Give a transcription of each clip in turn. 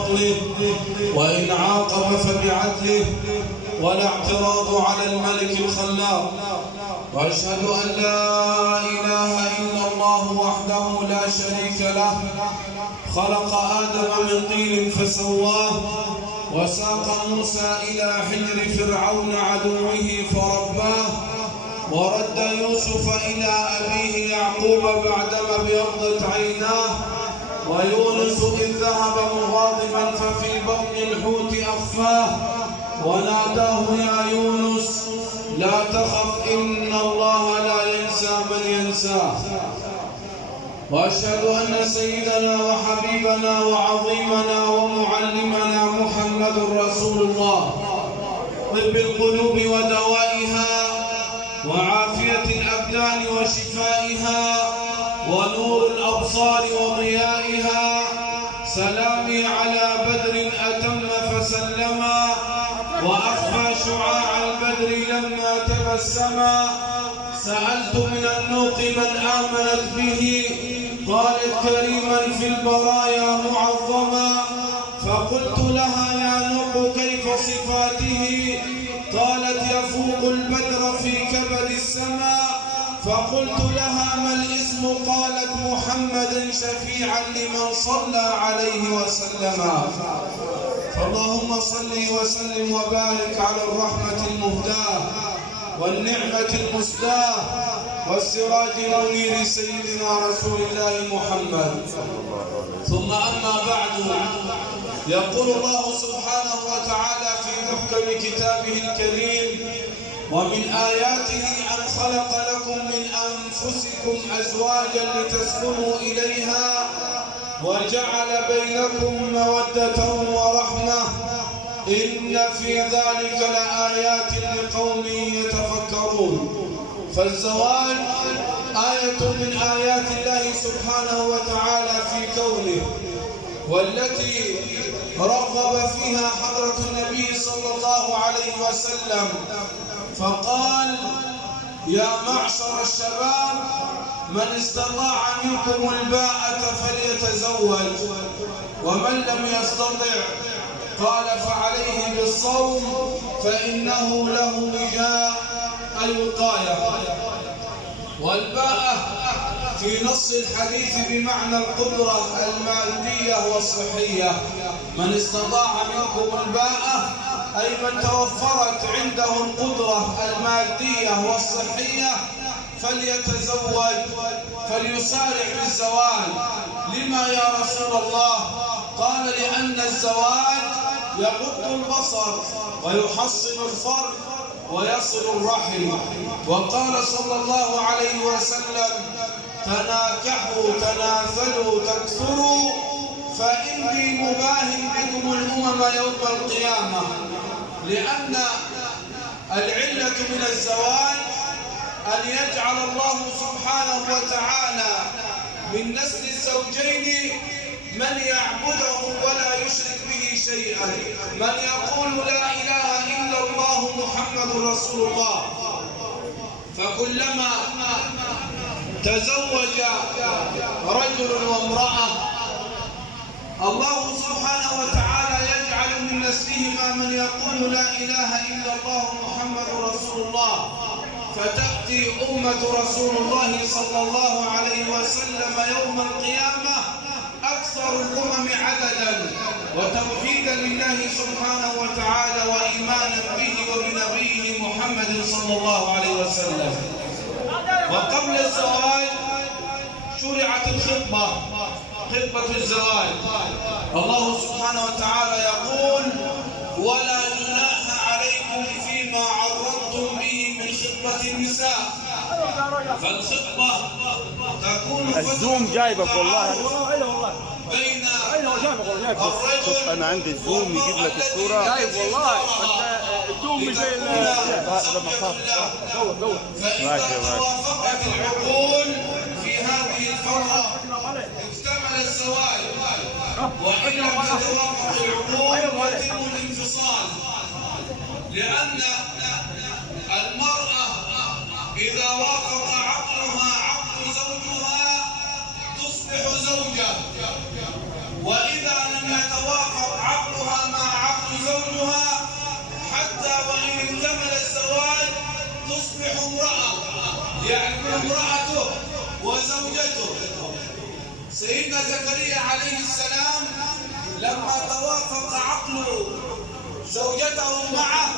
بفضله، وإن عاقب فبعدله، ولا اعتراض على الملك الخلاق. وأشهد أن لا إله إلا الله وحده لا شريك له، خلق آدم من طين فسواه، وساق موسى إلى حجر فرعون عدوه فرباه، ورد يوسف إلى أبيه يعقوب بعدما ابيضت عيناه، ويونس إذ ذهب مغاضبا ففي بطن الحوت أخفاه، وناداه يا يونس لا تخف إن الله لا ينسى من ينساه. وأشهد أن سيدنا وحبيبنا وعظيمنا ومعلمنا محمد رسول الله، طب القلوب ودوائها، وعافية الأبدان وشفائها، ونور الأبصار وضيائها. سلامي على بدر أتم فسلما، وأخفى شعاع البدر لما تبسما. سألت من النوق من آمنت به، قالت كريما في البرايا معظما. فقلت لها يا نوق كيف صفاته، قالت يفوق البدر في كبد السماء. فقلت لها ما الاسم، قالت محمدا شفيعا لمن صلى عليه وسلم. فاللهم صل وسلم وبارك على الرحمة المهداة والنعمة المسداة والسراج المنير سيدنا رسول الله محمد. ثم أما بعد، يقول الله سبحانه وتعالى في محكم كتابه الكريم: ومن آياته أن خلق لكم من أنفسكم أزواجا لتسكنوا إليها وجعل بينكم مودة ورحمة إن في ذلك لآيات لقوم يتفكرون. فالزواج آية من آيات الله سبحانه وتعالى في كونه، والتي رغب فيها حضرة النبي صلى الله عليه وسلم، فقال: يا معشر الشباب من استطاع منكم الباءة فليتزوج، ومن لم يستطع قال فعليه بالصوم فإنه له وجاء الوقاية. والباءة في نص الحديث بمعنى القدرة المادية والصحية. من استطاع منكم الباءة أي من توفرت عنده القدرة المادية والصحية فليتزوج، فليسارع بالزواج. لما يا رسول الله؟ قال: لأن الزواج يغض البصر ويحصن الفرج ويصل الرحم. وقال صلى الله عليه وسلم: تناكحوا تناثلوا تكثروا فإني مباهٍ بكم الأمم يوم القيامة. لأن العلة من الزواج أن يجعل الله سبحانه وتعالى من نسل الزوجين من يعبده ولا يشرك به شيئا، من يقول لا إله إلا الله محمد رسول الله. فكلما تزوج رجل وامرأة الله سبحانه وتعالى يجعل من نسلهما من يقول لا إله إلا الله محمد رسول الله، فتأتي أمة رسول الله صلى الله عليه وسلم يوم القيامة أكثر الأمم عددا وتوحيدا لله سبحانه وتعالى وإيمانا به وبنبيه محمد صلى الله عليه وسلم. وقبل الزواج شرعت الخطبة، خطبة الزواج. الله سبحانه وتعالى يقول: ولا جناح عليكم فيما عرضتم به من خطبة النساء. فالخطبة تكون الزوم جايبك والله بين شوف انا عندي الزوم يجيب لك الصوره جايب والله، الزوم مش زي لما خاف فإذا توافقت العقول في هذه الفترة اكتمل الزواج، وإن لم تتوافق العقول يتم الانفصال. لأن المرأة إذا وافق عقلها عقل زوجها تصبح زوجة، وإذا لم يتوافق اكتمل الزواج تصبح امرأة، يعني امرأته وزوجته. سيدنا زكريا عليه السلام لما توافق عقل زوجته معه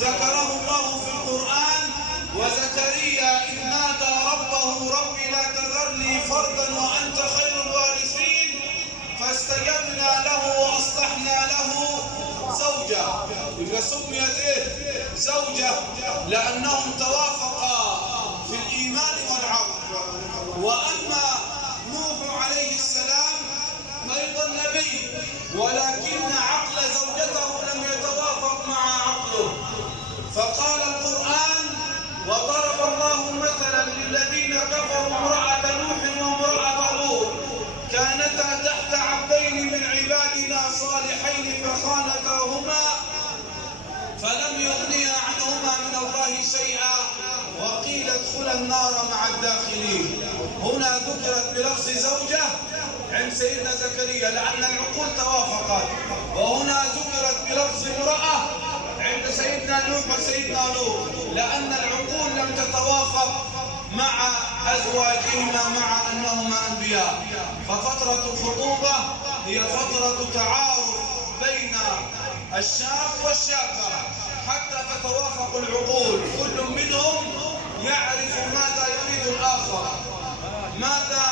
ذكره الله في القرآن: وزكريا إذ نادى ربه رب لا تذرني فردا وأنت خير الوارثين فاستجبنا له وأصلحنا له زوجة. فسميت زوجة لأنهم توافقا في الإيمان والعقل. وأما نوح عليه السلام أيضا نبي، ولكن عقل زوجته لم يتوافق مع عقله، فقال القرآن: وضرب الله مثلا للذين كفروا امرأة نوح وامرأة لوط كانتا تحت عبدين من عبادنا صالحين فخانتاهما فلم يغنيا عنهما من الله شيئا وقيل ادخلا النار مع الداخلين. هنا ذكرت بلفظ زوجة عند سيدنا زكريا لأن العقول توافقت، وهنا ذكرت بلفظ امرأة عند سيدنا نوح وسيدنا لوط لأن العقول لم تتوافق مع أزواجهما مع أنهما أنبياء. ففترة الخطوبة هي فترة تعارف بين الشاب والشابة حتى تتوافق العقول، كل منهم يعرف ماذا يريد الآخر، ماذا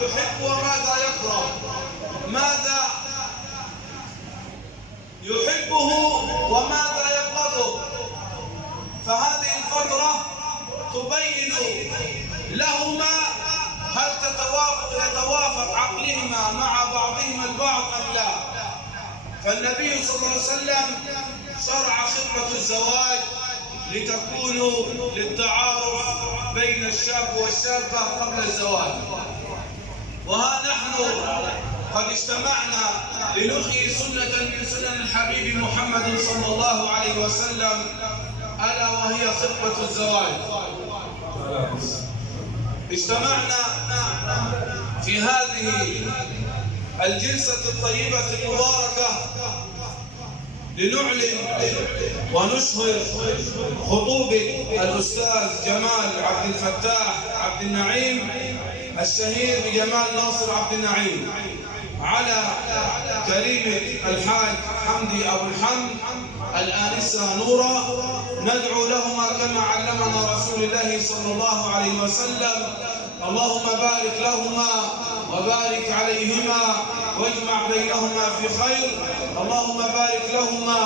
يحب وماذا يكره، ماذا يحبه وماذا يبغضه. فهذه الفترة تبين لهما هل يتوافق عقلهما مع بعضهما البعض أم لا. فالنبي صلى الله عليه وسلم شرع خطبة الزواج لتكون للتعارف بين الشاب والشابة قبل الزواج. وها نحن قد اجتمعنا لنحيي سنة من سنن الحبيب محمد صلى الله عليه وسلم ألا وهي خطبة الزواج. اجتمعنا في هذه الجلسة الطيبة المباركة لنعلن ونشهر خطوبة الأستاذ جمال عبد الفتاح عبد النعيم الشهير بجمال ناصر عبد النعيم على كريمة الحاج حمدي أبو الحمد الآنسة نورة. ندعو لهما كما علمنا رسول الله صلى الله عليه وسلم: اللهم بارك لهما وبارك عليهما واجمع بينهما في خير. اللهم بارك لهما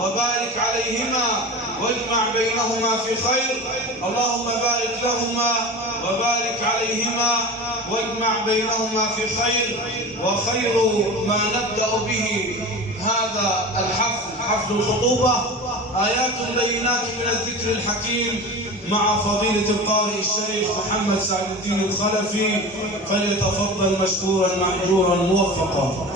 وبارك عليهما واجمع بينهما في خير. اللهم بارك لهما وبارك عليهما واجمع بينهما في خير. وخير ما نبدأ به هذا الحفل، حفل الخطوبة، آيات بينات من الذكر الحكيم مع فضيلة القارئ الشريف محمد سعد الدين الخلفي، فليتفضل مشكورا مأجورا موفقا.